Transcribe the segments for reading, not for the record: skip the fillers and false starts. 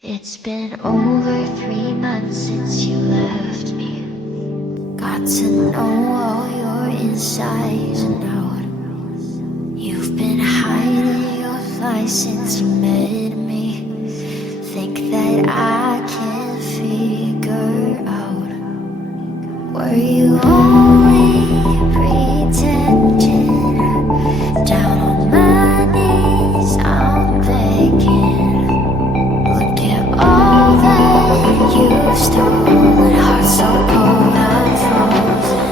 It's been over 3 months since you left me. Got to know all your insides and out. You've been hiding your lies since you met me. Think that I can figure out. Were you only pretending? Down on my knees, I'm begging. Look at all that you've stolen. Heart so cold, I'm frozen.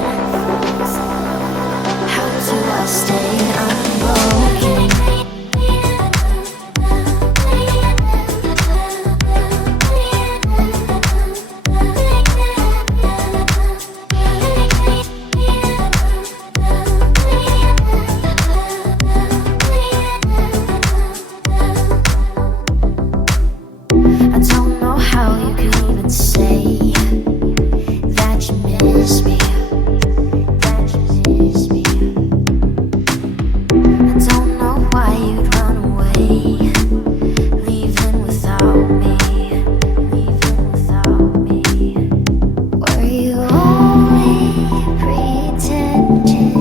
How do I stay unbroken? I don't know how you could even say that you miss me, that you miss me. I don't know why you'd run away, leaving without me, leaving without me. Were you only pretending?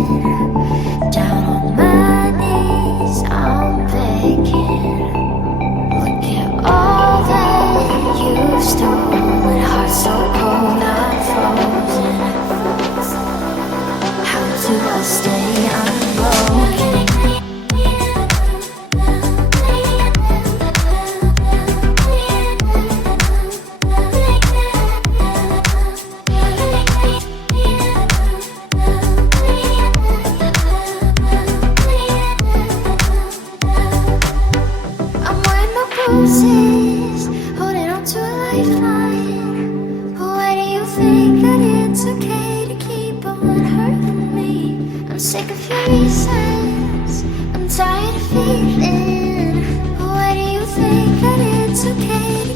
Down on my knees, I'm begging. Look at all that you've stolen. Heart so cold, I'm frozen. How do I stay unbroken? I'm wearing my bruises, holding on to a lifeline. Why do you think that it's okay to keep on hurting me? I'm sick of your reasons, I'm tired of feeling. Why do you think that it's okay to